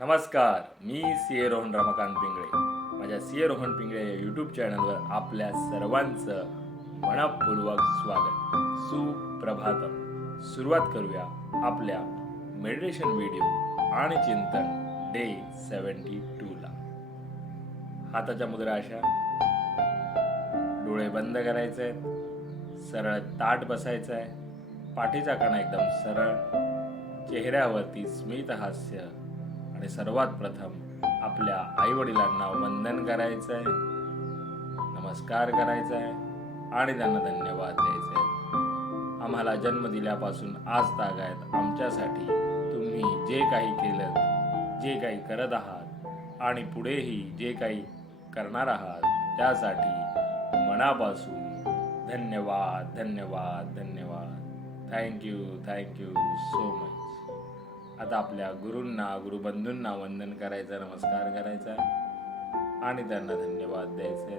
नमस्कार, मी सीए रोहन रमाकांत पिंगळे. माझ्या सीए रोहन पिंगळे या यूट्यूब चॅनलवर आपल्या सर्वांचं मनपूर्वक स्वागत. सुप्रभातम. सुरुवात करूया आपल्या मेडिटेशन व्हिडिओ आणि चिंतन डे 72ला. हाताच्या मुद्रा अशा, डोळे बंद करायचे आहेत, सरळ ताठ बसायचं आहे, पाठीचा कणा एकदम सरळ, चेहऱ्यावरती स्मित हास्य आणि सर्वात प्रथम आपल्या आईवडिलांना वंदन करायचं आहे, नमस्कार करायचा आहे आणि त्यांना धन्यवाद द्यायचे आहेत. आम्हाला जन्म दिल्यापासून आज तागायत आमच्यासाठी तुम्ही जे काही केलं, जे काही करत आहात आणि पुढेही जे काही करणार आहात त्यासाठी मनापासून धन्यवाद धन्यवाद धन्यवाद. Thank you so much. आता आपल्या गुरूंना, गुरुबंधूंना वंदन करायचं, नमस्कार करायचा आणि त्यांना धन्यवाद द्यायचे.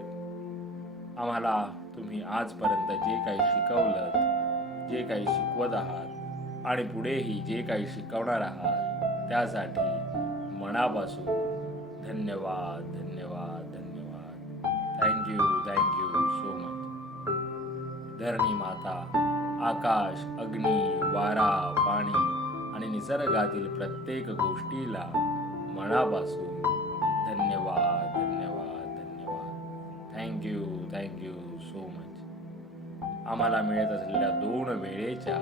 आम्हाला तुम्ही आजपर्यंत जे काही शिकवलं, जे काही शिकवत आहात आणि पुढेही जे काही शिकवणार आहात त्यासाठी मनापासून धन्यवाद धन्यवाद धन्यवाद. Thank you so much. धरणी माता, आकाश, अग्नी, वारा, पाणी आणि निसर्गातील प्रत्येक गोष्टीला मनापासून धन्यवाद धन्यवाद धन्यवाद. Thank you so much. आम्हाला मिळत असलेल्या 2 वेळेच्या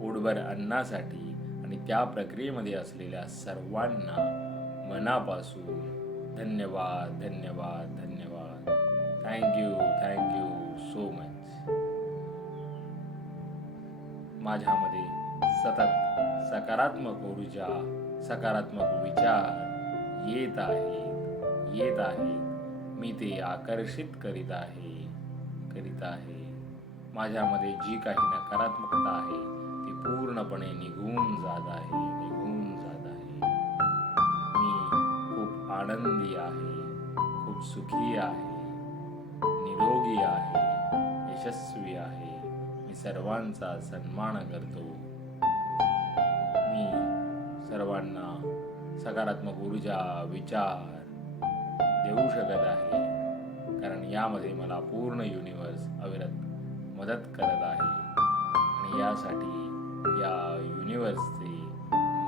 पोटभर अन्नासाठी आणि त्या प्रक्रियेमध्ये असलेल्या सर्वांना मनापासून धन्यवाद धन्यवाद धन्यवाद. Thank you so much. माझ्यामध्ये सतत सकारात्मक ऊर्जा, सकारात्मक विचार येत आहेत. मी ते आकर्षित करीत आहे. माझ्यामध्ये जी काही नकारात्मकता आहे ती पूर्णपणे निघून जात आहे. मी खूप आनंदी आहे, खूप सुखी आहे, निरोगी आहे, यशस्वी आहे. मी सर्वांचा सन्मान करतो. मी सर्वांना सकारात्मक ऊर्जा, विचार देऊ शकत आहे, कारण यामध्ये मला पूर्ण युनिवर्स अविरत मदत करत आहे आणि यासाठी या युनिवर्सचे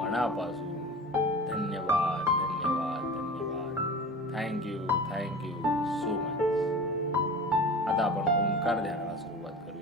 मनापासून धन्यवाद धन्यवाद धन्यवाद. Thank you so much. आता आपण ओंकार ध्यानाला सुरुवात करूया.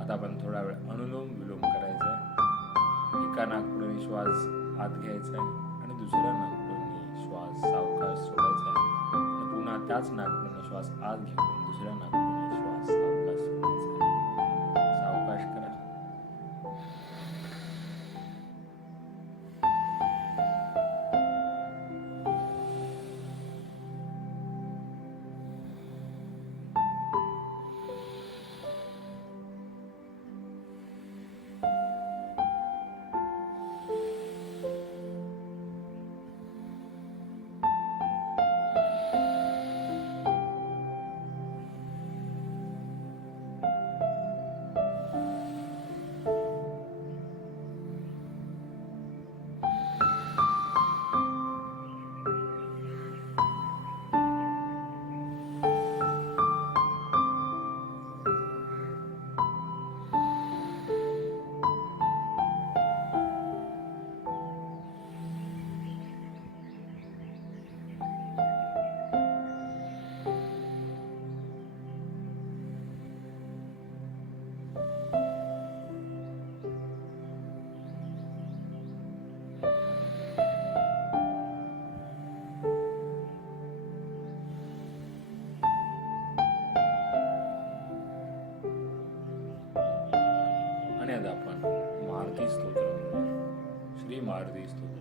आता आपण थोडा वेळ अनुलोम विलोम करायचा आहे. एका नाकपुडीने श्वास आत घ्यायचा आहे आणि दुसऱ्या नाकपुडीने श्वास सावकाश सोडायचा आहे आणि पुन्हा त्याच नाकपुडीने श्वास आत घेऊन दुसऱ्या नाकपुडीने श्वास सावकाश सोडायचा आहे. सावकाश करा. आणि आता आपण मारुती स्तोत्र म्हणूया. श्री मारुती स्तोत्र.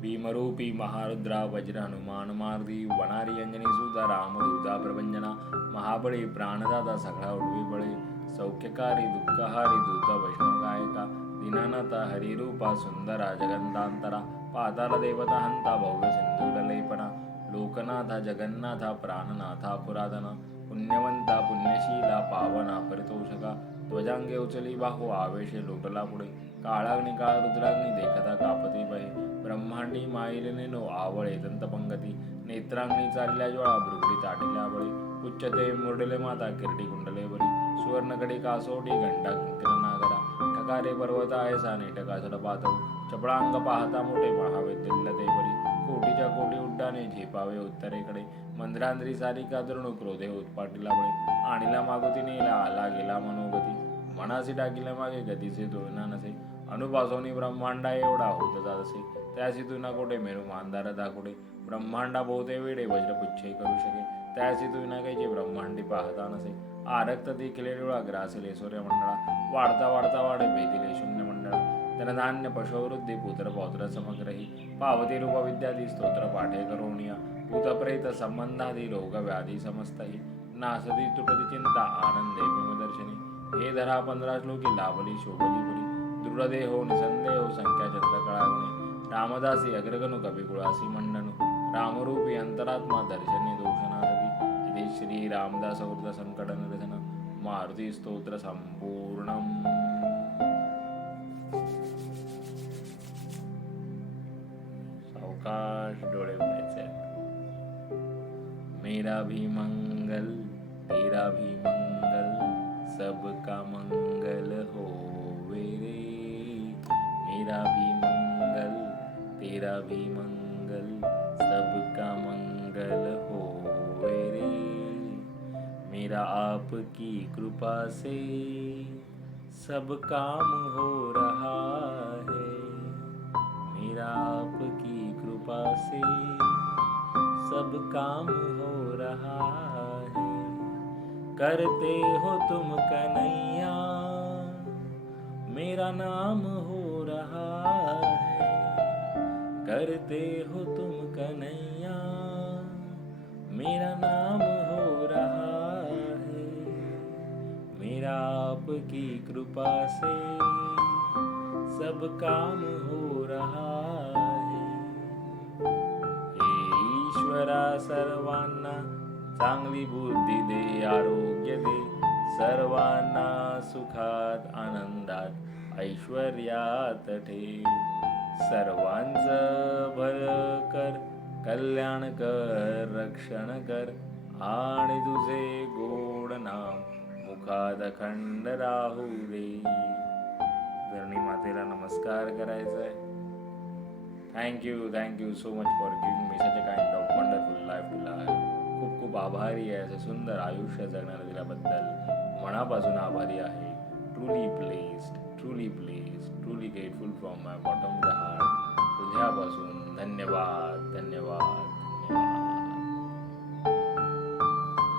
भीमरूपी महारुद्रा वज्र हनुमान मारुती वनारी अंजनी सुधा रामदूता प्रभंजना महाबळी प्राणदाता सगळा उडवी बळी सौख्यकारी दुःखहारी दूत वैष्णव गायका दीनानाथा हरिरूपा सुंदरा जगन्तांतरा पाताल देवता हंता भव्य सिंधूरलेपना लोकनाथा जगन्नाथा प्राणनाथा पुरातना पुण्यवंता पुण्यशीला पावना परितोषका ध्वजांगे उचली बाहू आवेशे लोटला पुढे काळाग्नी काळ रुद्राग्नी देखता कापती बहे ब्रह्मांडी माईलने नो आवळे दंतपंगती नेत्रांगणी चालल्या ज्वाळा भृगडी ताटिल्या बळी उच्चते मुरडले माता किरटी कुंडले बरी सुवर्णकडी कासोटी घंटा किंकन नागरा ठकारे पर्वत आहे साने टकासड पातव चपळांग पाहता मोठे पहावे दिल्लते बरी कोटीच्या कोटी उड्डाणे झेपावे उत्तरेकडे मंद्रांद्री सारिका तरुण क्रोधे उत्पाटीला बळे आणीला मागोती नेला आला गेला मनोगती मनासी टाकीला मागे गतीचे तुळना नसे अनुपासोनी ब्रह्मांडा एवढा होत जात असे त्यासी तुना कोठे मेरू मानदार दाखोडे ब्रह्मांडा बहुते वेडे वज्रपुच्छे करू शके त्यासी तुना कैचे ब्रह्मांडी पाहता नसे आरक्त देखील डोळा ग्रासिले सूर्यमंडळा वाढता वाढता वाढे भेदिले शून्य मंडळा धनधान्य पशुवृद्धी पुत्र पौत्र समग्रही पावती रूप विद्यादी स्तोत्र पाठे करोणिया भूतप्रेत संबंधादी रोग व्याधी समस्तही नासदी तुटती चिंता आनंदे भीमदर्शनी हे धरा 15 श्लोकी लाभली शोभली पुरी दृढदेहो निसंदेहो संख्या चंद्रकळागुणी रामदासी अग्रगणु कविकुळासी मंडनु रामरूपी अंतरात्मा दर्शने दोषनादती इति श्री रामदास वृद्ध संकट निरसन मारुती स्तोत्र संपूर्णम. सावकाश डोळे उघडायचे. मेरा भी मंगल तेरा भी मंगल सबका मंगल होवे रे. मेरा भी मंगल तेरा भी मंगल सबका मंगल होवे रे. मेरा आपकी कृपा से सब काम हो रहा है. मेरा आपकी कृपा से सब काम हो रहा है. करते हो तुम कन्हैया मेरा नाम हो रहा है. करते हो तुम कन्हैया मेरा नाम हो रहा है. मेरा आपकी कृपा से सब काम हो रहा है. हे ईश्वरा सर्वांना चांगली बुद्धी दे आरोग्य दे सर्वांना सुखात आनंदात ऐश्वर्यात ठेव. सर्वांचं भलं कर कल्याण कर रक्षण कर आणि तुझे गोड नाम मुखात अखंड राहू दे. धरणी मातेला नमस्कार करायचा आहे. Thank you so much for giving me such a kind of wonderful life to live. खूप खूप आभारी आहे असं सुंदर आयुष्य जगण्याला दिल्याबद्दल मनापासून आभारी आहे. Truly blessed, truly grateful from my bottom of the heart. तुझ्यापासून धन्यवाद धन्यवाद धन्यवाद.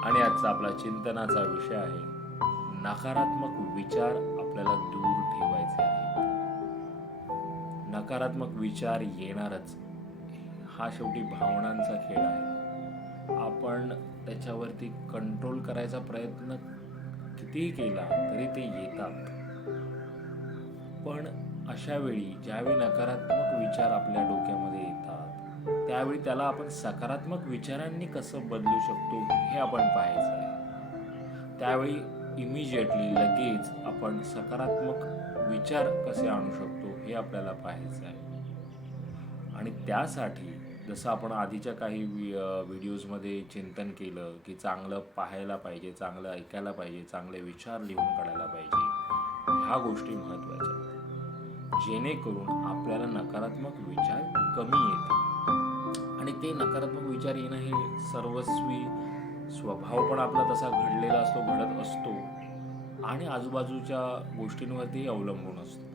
आणि आजचा आपला चिंतनाचा विषय आहे नकारात्मक विचार आपल्याला दूर ठेवायचे आहेत. नकारात्मक विचार येणारच. हा शेवटी भावनांचा खेळ आहे. आपण त्याच्यावरती कंट्रोल करायचा प्रयत्न कितीही केला तरी ते येतात. पण अशा वेळी ज्यावेळी नकारात्मक विचार आपल्या डोक्यामध्ये येतात त्यावेळी त्याला आपण सकारात्मक विचारांनी कसं बदलू शकतो हे आपण पाहायचं आहे. त्यावेळी इमिजिएटली लगेच आपण सकारात्मक विचार कसे आणू शकतो हे आपल्याला पाहायचं आहे. आणि त्यासाठी जसं आपण आधीच्या काही व्हिडिओजमध्ये चिंतन केलं की चांगलं पाहायला पाहिजे, चांगलं ऐकायला पाहिजे, चांगले विचार लिहून काढायला पाहिजे, ह्या गोष्टी महत्त्वाच्या आहेत. जेणेकरून आपल्याला नकारात्मक विचार कमी येतील. आणि ते नकारात्मक विचार येणं हे सर्वस्वी स्वभाव पण आपला तसा घडलेला असतो, घडत असतो आणि आजूबाजूच्या गोष्टींवरती अवलंबून असतो.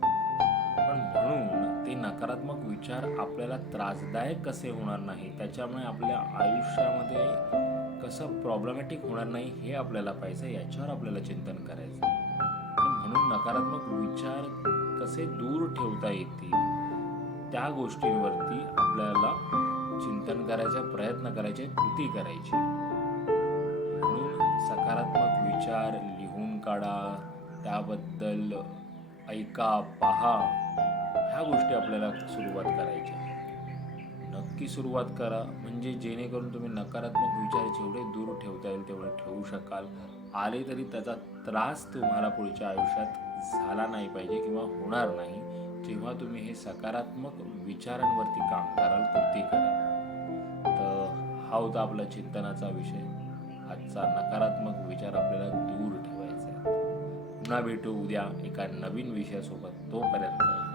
पण म्हणून ते नकारात्मक विचार आपल्याला त्रासदायक कसे होणार नाही, त्याच्यामुळे आपल्या आयुष्यामध्ये कसं प्रॉब्लेमॅटिक होणार नाही हे आपल्याला पाहिजे, याच्यावर आपल्याला चिंतन करायचं. आणि म्हणून नकारात्मक विचार कसे दूर ठेवता येतील त्या गोष्टींवरती आपल्याला चिंतन करायचं, प्रयत्न करायचे, कृती करायची. म्हणून सकारात्मक विचार लिहून काढा, त्याबद्दल ऐका, पहा, ह्या गोष्टी आपल्याला सुरुवात करायच्या. नक्की सुरुवात करा, म्हणजे जेणेकरून तुम्ही नकारात्मक विचार जेवढे दूर ठेवता येईल तेवढे ठेवू शकाल. आले तरी त्याचा त्रास तुम्हाला पुढच्या आयुष्यात झाला नाही पाहिजे किंवा होणार नाही. जेव्हा तुम्ही हे सकारात्मक विचारांवरती काम कराल, कृती कराल. तर हा होता आपला चिंतनाचा विषय. आजचा नकारात्मक विचार आपल्याला दूर ठेवायचा आहे. पुन्हा भेटू उद्या एका नवीन विषयासोबत. तोपर्यंत